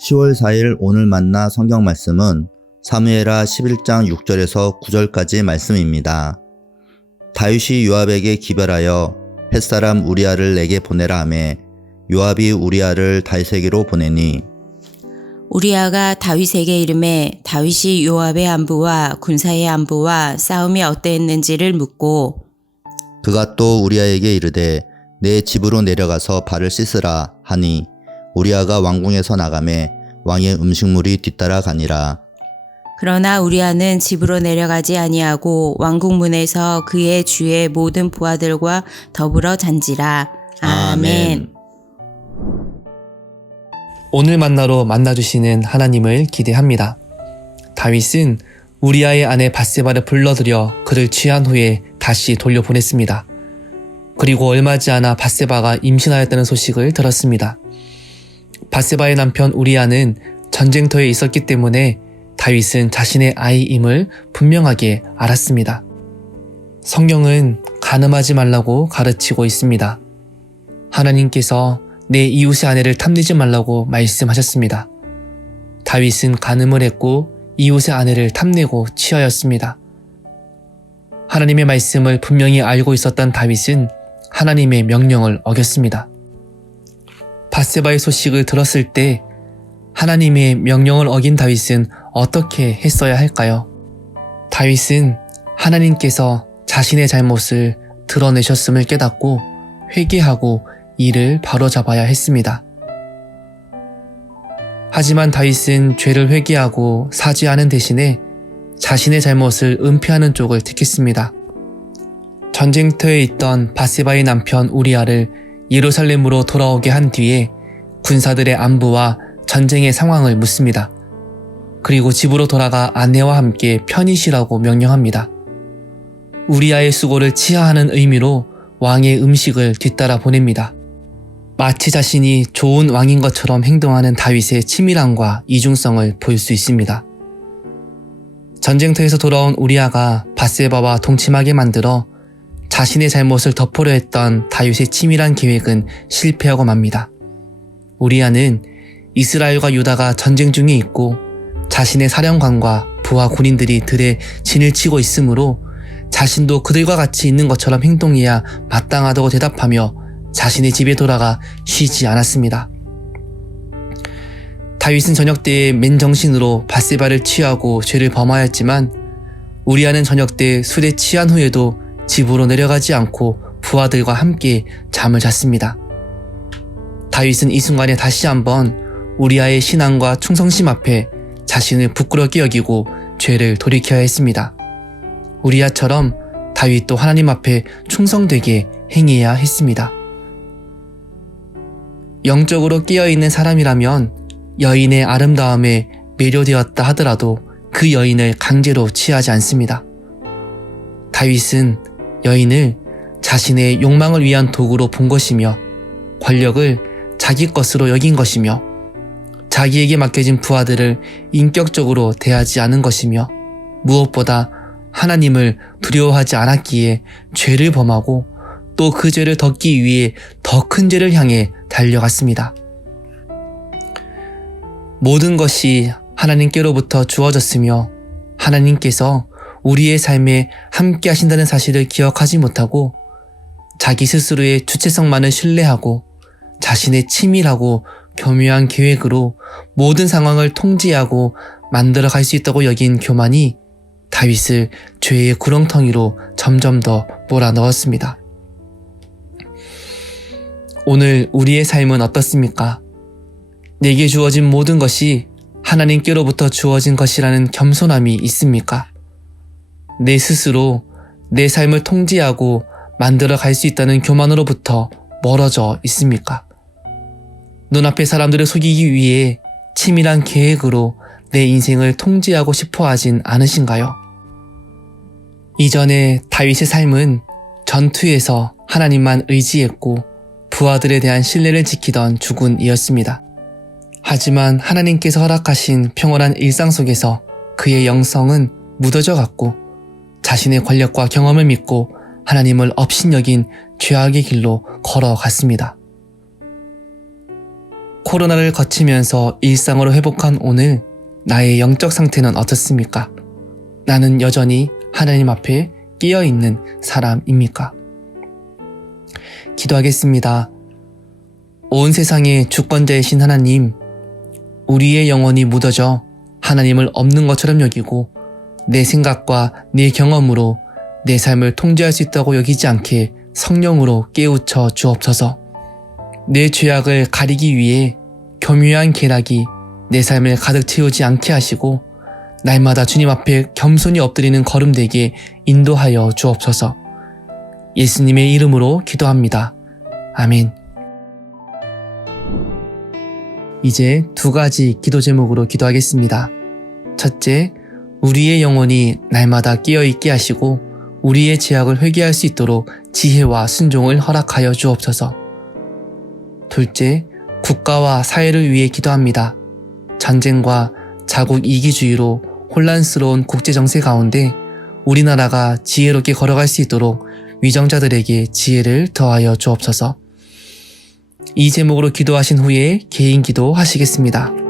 10월 4일 오늘 만나 성경 말씀은 사무엘하 11장 6절에서 9절까지 말씀입니다. 다윗이 요압에게 기별하여 햇사람 우리아를 내게 보내라 하매 요압이 우리아를 다윗에게로 보내니 우리아가 다윗에게 이르매 다윗이 요압의 안부와 군사의 안부와 싸움이 어떠했는지를 묻고 그가 또 우리아에게 이르되 내 집으로 내려가서 발을 씻으라 하니 우리아가 왕궁에서 나가매 왕의 음식물이 뒤따라 가니라. 그러나 우리아는 집으로 내려가지 아니하고 왕궁 문에서 그의 주의 모든 부하들과 더불어 잔지라. 아멘. 오늘 만나로 만나주시는 하나님을 기대합니다. 다윗은 우리아의 아내 밧세바를 불러들여 그를 취한 후에 다시 돌려보냈습니다. 그리고 얼마 지 않아 밧세바가 임신하였다는 소식을 들었습니다. 밧세바의 남편 우리아는 전쟁터에 있었기 때문에 다윗은 자신의 아이임을 분명하게 알았습니다. 성경은 간음하지 말라고 가르치고 있습니다. 하나님께서 내 이웃의 아내를 탐내지 말라고 말씀하셨습니다. 다윗은 간음을 했고 이웃의 아내를 탐내고 취하였습니다. 하나님의 말씀을 분명히 알고 있었던 다윗은 하나님의 명령을 어겼습니다. 밧세바의 소식을 들었을 때 하나님의 명령을 어긴 다윗은 어떻게 했어야 할까요? 다윗은 하나님께서 자신의 잘못을 드러내셨음을 깨닫고 회개하고 이를 바로잡아야 했습니다. 하지만 다윗은 죄를 회개하고 사죄하는 대신에 자신의 잘못을 은폐하는 쪽을 택했습니다. 전쟁터에 있던 밧세바의 남편 우리아를 예루살렘으로 돌아오게 한 뒤에 군사들의 안부와 전쟁의 상황을 묻습니다. 그리고 집으로 돌아가 아내와 함께 편히 쉬라고 명령합니다. 우리아의 수고를 치하하는 의미로 왕의 음식을 뒤따라 보냅니다. 마치 자신이 좋은 왕인 것처럼 행동하는 다윗의 치밀함과 이중성을 볼 수 있습니다. 전쟁터에서 돌아온 우리아가 밧세바와 동침하게 만들어 자신의 잘못을 덮으려 했던 다윗의 치밀한 계획은 실패하고 맙니다. 우리아는 이스라엘과 유다가 전쟁 중에 있고 자신의 사령관과 부하 군인들이 들에 진을 치고 있으므로 자신도 그들과 같이 있는 것처럼 행동해야 마땅하다고 대답하며 자신의 집에 돌아가 쉬지 않았습니다. 다윗은 저녁 때에 맨정신으로 밧세바를 취하고 죄를 범하였지만 우리아는 저녁 때 술에 취한 후에도 집으로 내려가지 않고 부하들과 함께 잠을 잤습니다. 다윗은 이 순간에 다시 한번 우리아의 신앙과 충성심 앞에 자신을 부끄럽게 여기고 죄를 돌이켜야 했습니다. 우리아처럼 다윗도 하나님 앞에 충성되게 행해야 했습니다. 영적으로 깨어있는 사람이라면 여인의 아름다움에 매료되었다 하더라도 그 여인을 강제로 취하지 않습니다. 다윗은 여인을 자신의 욕망을 위한 도구로 본 것이며 권력을 자기 것으로 여긴 것이며 자기에게 맡겨진 부하들을 인격적으로 대하지 않은 것이며 무엇보다 하나님을 두려워하지 않았기에 죄를 범하고 또 그 죄를 덮기 위해 더 큰 죄를 향해 달려갔습니다. 모든 것이 하나님께로부터 주어졌으며 하나님께서 우리의 삶에 함께 하신다는 사실을 기억하지 못하고 자기 스스로의 주체성만을 신뢰하고 자신의 치밀하고 교묘한 계획으로 모든 상황을 통제하고 만들어갈 수 있다고 여긴 교만이 다윗을 죄의 구렁텅이로 점점 더 몰아넣었습니다. 오늘 우리의 삶은 어떻습니까? 내게 주어진 모든 것이 하나님께로부터 주어진 것이라는 겸손함이 있습니까? 내 스스로 내 삶을 통제하고 만들어 갈 수 있다는 교만으로부터 멀어져 있습니까? 눈앞의 사람들을 속이기 위해 치밀한 계획으로 내 인생을 통제하고 싶어 하진 않으신가요? 이전에 다윗의 삶은 전투에서 하나님만 의지했고 부하들에 대한 신뢰를 지키던 주군이었습니다. 하지만 하나님께서 허락하신 평온한 일상 속에서 그의 영성은 무뎌져 갔고 자신의 권력과 경험을 믿고 하나님을 업신여긴 죄악의 길로 걸어갔습니다. 코로나를 거치면서 일상으로 회복한 오늘 나의 영적 상태는 어떻습니까? 나는 여전히 하나님 앞에 끼어있는 사람입니까? 기도하겠습니다. 온 세상의 주권자이신 하나님, 우리의 영혼이 묻어져 하나님을 없는 것처럼 여기고 내 생각과 내 경험으로 내 삶을 통제할 수 있다고 여기지 않게 성령으로 깨우쳐 주옵소서. 내 죄악을 가리기 위해 교묘한 계략이 내 삶을 가득 채우지 않게 하시고 날마다 주님 앞에 겸손히 엎드리는 걸음 되게 인도하여 주옵소서. 예수님의 이름으로 기도합니다. 아멘. 이제 2가지 기도 제목으로 기도하겠습니다. 첫째, 우리의 영혼이 날마다 깨어있게 하시고 우리의 죄악을 회개할 수 있도록 지혜와 순종을 허락하여 주옵소서. 둘째, 국가와 사회를 위해 기도합니다. 전쟁과 자국 이기주의로 혼란스러운 국제정세 가운데 우리나라가 지혜롭게 걸어갈 수 있도록 위정자들에게 지혜를 더하여 주옵소서. 이 제목으로 기도하신 후에 개인 기도 하시겠습니다.